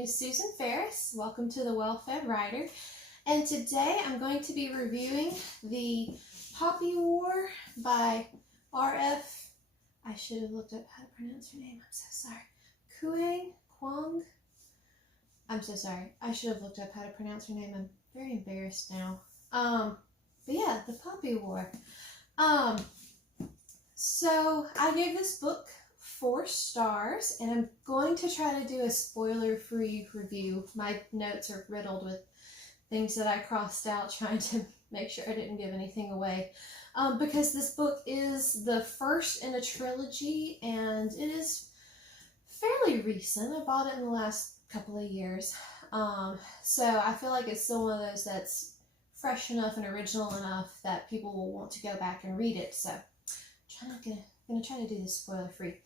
name is Susan Ferris. Welcome to the Well-Fed Writer. And today I'm going to be reviewing the Poppy War by R.F. I should have looked up how to pronounce her name. I'm so sorry. Kuang. I'm so sorry. I should have looked up how to pronounce her name. I'm very embarrassed now. But yeah, the Poppy War. So I gave this book 4 stars, and I'm going to try to do a spoiler-free review. My notes are riddled with things that I crossed out, trying to make sure I didn't give anything away. Because this book is the first in a trilogy, and it is fairly recent. I bought it in the last couple of years. So I feel like it's still one of those that's fresh enough and original enough that people will want to go back and read it. So I'm gonna try to do this spoiler free.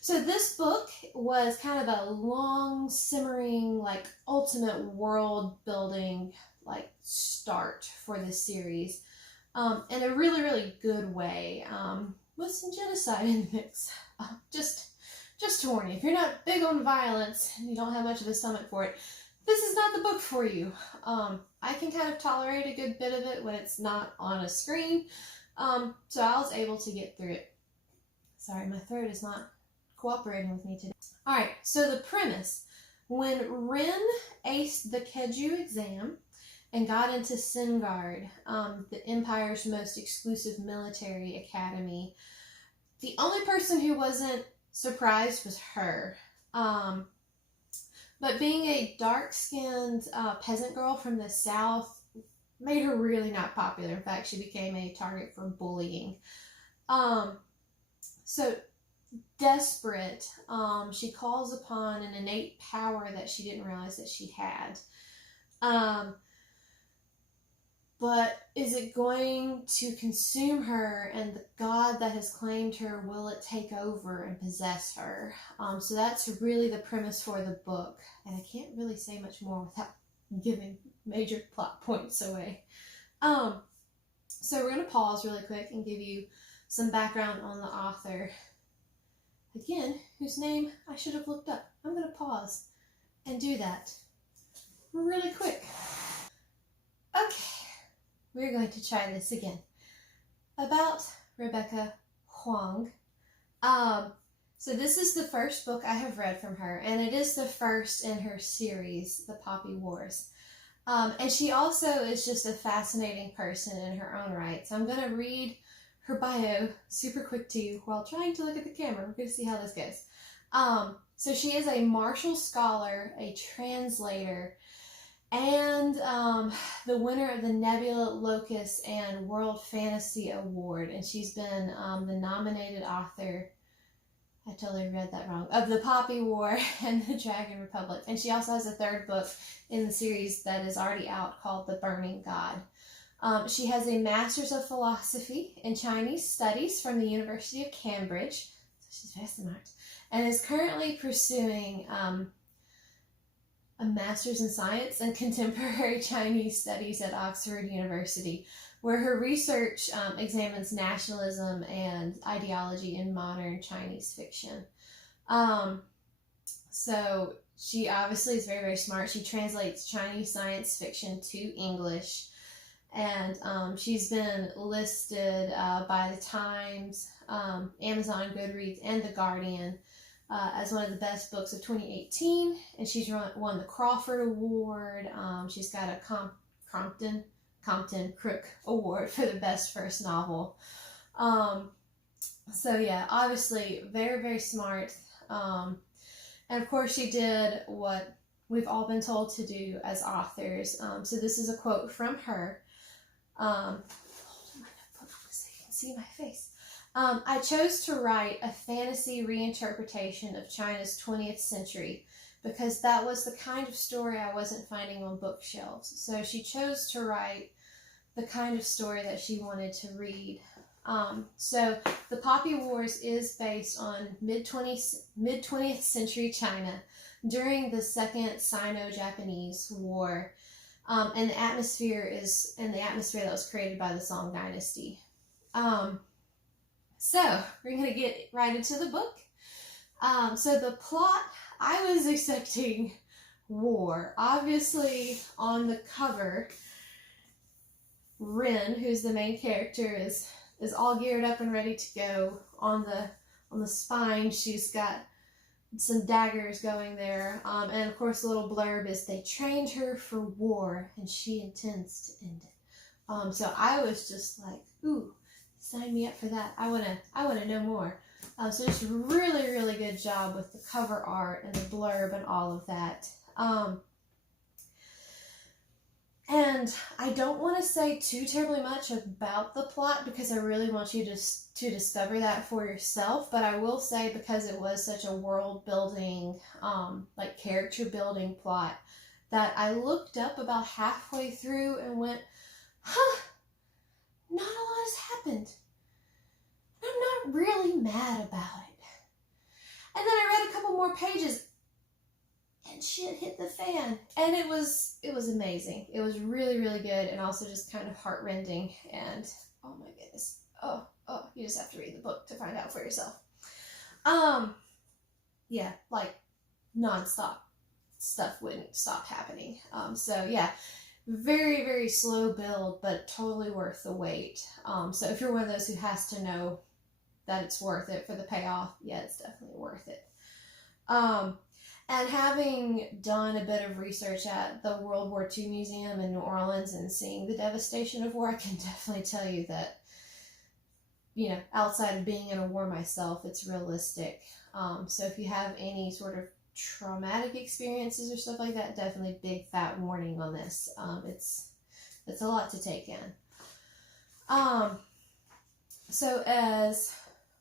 So this book was kind of a long, simmering, like ultimate world building, like start for this series, in a really, really good way, with some genocide in the mix. Just to warn you, if you're not big on violence and you don't have much of a stomach for it, this is not the book for you. I can kind of tolerate a good bit of it when it's not on a screen. So I was able to get through it. Sorry, my throat is not cooperating with me today. Alright, so the premise. When Ren aced the Keju exam and got into Sengard, the Empire's most exclusive military academy, the only person who wasn't surprised was her. But being a dark-skinned peasant girl from the south made her really not popular. In fact, she became a target for bullying. So desperate, she calls upon an innate power that she didn't realize that she had. But is it going to consume her, and the god that has claimed her, will it take over and possess her? So that's really the premise for the book. And I can't really say much more without giving major plot points away. So we're going to pause really quick and give you some background on the author. Again, whose name I should have looked up. I'm going to pause and do that really quick. Okay, we're going to try this again. About Rebecca Kuang. So this is the first book I have read from her, and it is the first in her series, The Poppy Wars. And she also is just a fascinating person in her own right. So I'm going to read her bio super quick to you while trying to look at the camera. We're going to see how this goes. So she is a martial scholar, a translator, and the winner of the Nebula Locust and World Fantasy Award. And she's been the nominated author, I totally read that wrong, of The Poppy War and The Dragon Republic. And she also has a 3rd book in the series that is already out called The Burning God. She has a Master's of Philosophy in Chinese Studies from the University of Cambridge, so she's very smart, and is currently pursuing a Master's in Science and Contemporary Chinese Studies at Oxford University, where her research examines nationalism and ideology in modern Chinese fiction. So she obviously is very, very smart. She translates Chinese science fiction to English. And she's been listed by the Times, Amazon, Goodreads, and The Guardian as one of the best books of 2018. And she's won the Crawford Award. She's got a Compton Crook Award for the best first novel. So yeah, obviously very, very smart. And of course she did what we've all been told to do as authors. So this is a quote from her. Hold my notebook so you can see my face. I chose to write a fantasy reinterpretation of China's 20th century because that was the kind of story I wasn't finding on bookshelves. So she chose to write the kind of story that she wanted to read. So The Poppy Wars is based on mid-20th century China during the Second Sino-Japanese War. And the atmosphere that was created by the Song Dynasty. So we're going to get right into the book. So the plot, I was expecting war. Obviously, on the cover, Rin, who's the main character, is all geared up and ready to go. On the spine, she's got some daggers going there. And of course, the little blurb is they trained her for war and she intends to end it. So I was just like, ooh, sign me up for that. I wanna know more. So just really, really good job with the cover art and the blurb and all of that. And I don't want to say too terribly much about the plot because I really want you to discover that for yourself. But I will say, because it was such a world building, like character building plot, that I looked up about halfway through and went, huh, not a lot has happened. I'm not really mad about it. And then I read a couple more pages and shit hit the fan. And it was amazing. It was really, really good, and also just kind of heartrending. And oh my goodness. Oh, you just have to read the book to find out for yourself. Yeah, like nonstop stuff wouldn't stop happening. So yeah, very, very slow build, but totally worth the wait. So if you're one of those who has to know that it's worth it for the payoff, yeah, it's definitely worth it. And having done a bit of research at the World War II Museum in New Orleans and seeing the devastation of war, I can definitely tell you that, you know, outside of being in a war myself, it's realistic. So if you have any sort of traumatic experiences or stuff like that, definitely big fat warning on this. It's a lot to take in. So as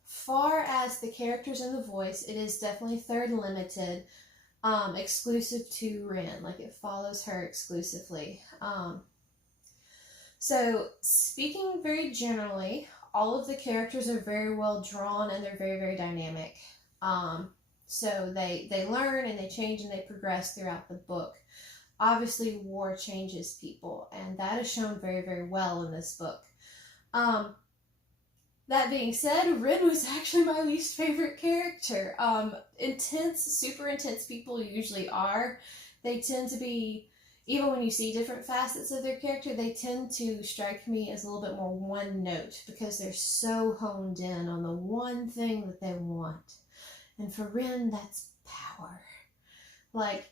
far as the characters and the voice, it is definitely third limited, exclusive to Rin. Like, it follows her exclusively. So speaking very generally, all of the characters are very well drawn and they're very, very dynamic. So they learn and they change and they progress throughout the book. Obviously, war changes people, and that is shown very, very well in this book. That being said, Rin was actually my least favorite character. Intense, super intense people usually are. They tend to be, even when you see different facets of their character, they tend to strike me as a little bit more one note because they're so honed in on the one thing that they want. And for Rin, that's power. Like,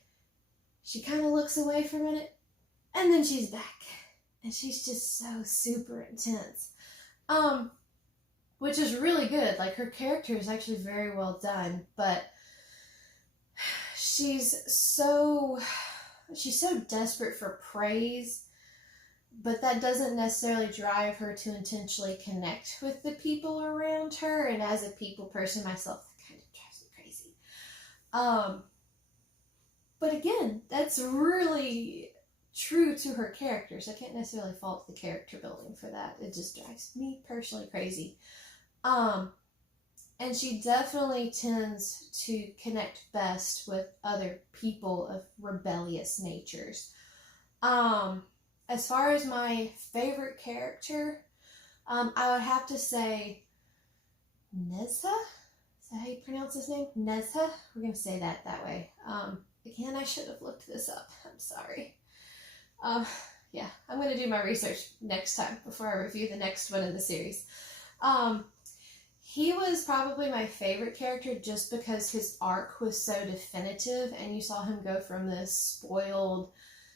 she kind of looks away for a minute, and then she's back. And she's just so super intense. Which is really good. Like, her character is actually very well done, but she's so desperate for praise, but that doesn't necessarily drive her to intentionally connect with the people around her. And as a people person myself, that kind of drives me crazy. But again, that's really true to her character, so I can't necessarily fault the character building for that. It just drives me personally crazy. And she definitely tends to connect best with other people of rebellious natures. As far as my favorite character, I would have to say Nezha? Is that how you pronounce his name? Nezha? We're going to say that way. Again, I should have looked this up. I'm sorry. Yeah, I'm going to do my research next time before I review the next one in the series. He was probably my favorite character just because his arc was so definitive, and you saw him go from this spoiled,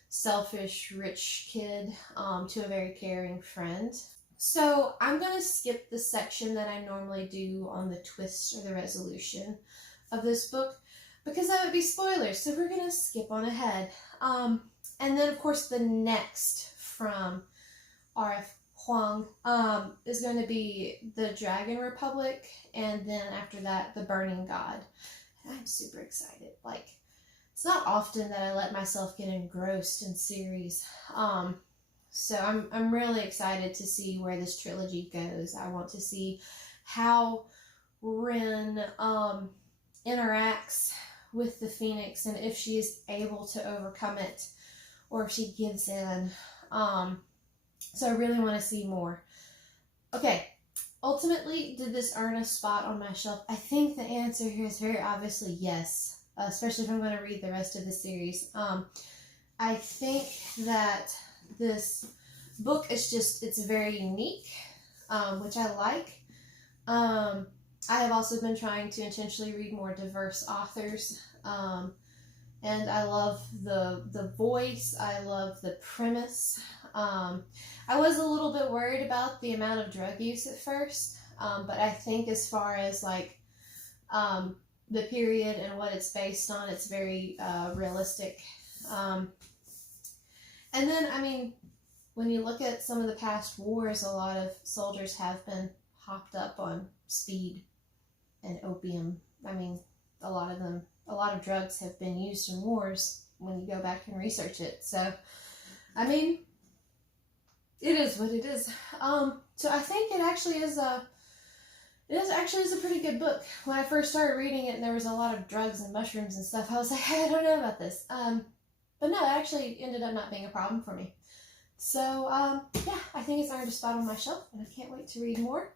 selfish, rich kid to a very caring friend. So I'm going to skip the section that I normally do on the twist or the resolution of this book because that would be spoilers, so we're going to skip on ahead. And then, of course, the next from R.F Kuang is going to be the Dragon Republic, and then after that, the Burning God. And I'm super excited. Like, it's not often that I let myself get engrossed in series. So I'm really excited to see where this trilogy goes. I want to see how Rin interacts with the Phoenix and if she is able to overcome it or if she gives in. So I really want to see more. Okay, ultimately, did this earn a spot on my shelf? I think the answer here is very obviously yes. especially if I'm going to read the rest of the series. I think that this book is just, it's very unique, which I like. I have also been trying to intentionally read more diverse authors, and I love the voice, I love the premise. I was a little bit worried about the amount of drug use at first, but I think as far as like the period and what it's based on, it's very realistic. And then, I mean, when you look at some of the past wars, a lot of soldiers have been hopped up on speed and opium. I mean, a lot of drugs have been used in wars when you go back and research it. So, I mean, it is what it is. So I think it actually is a pretty good book. When I first started reading it and there was a lot of drugs and mushrooms and stuff, I was like, hey, I don't know about this. But no, it actually ended up not being a problem for me. So, yeah, I think it's earned a spot on my shelf, and I can't wait to read more.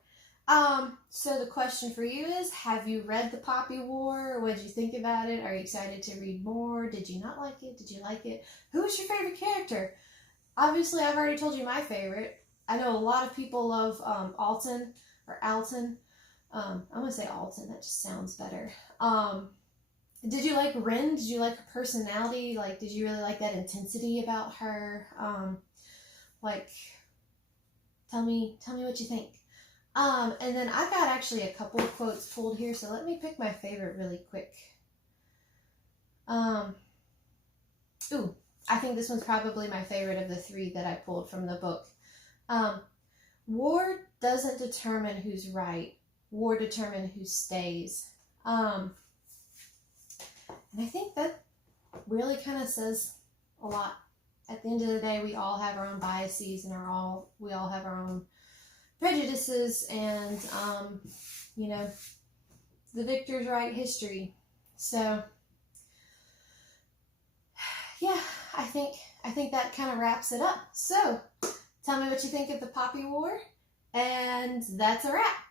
So the question for you is, have you read The Poppy War? What did you think about it? Are you excited to read more? Did you not like it? Did you like it? Who was your favorite character? Obviously, I've already told you my favorite. I know a lot of people love Alton, or Alton. I'm going to say Alton. That just sounds better. Did you like Ren? Did you like her personality? Like, did you really like that intensity about her? Like, tell me what you think. And then I've got actually a couple of quotes pulled here, so let me pick my favorite really quick. Ooh, I think this one's probably my favorite of the three that I pulled from the book. War doesn't determine who's right. War determines who stays. And I think that really kind of says a lot. At the end of the day, we all have our own biases and we all have our own prejudices, and you know, the victors write history. So yeah, I think that kind of wraps it up. So tell me what you think of The Poppy War, and that's a wrap.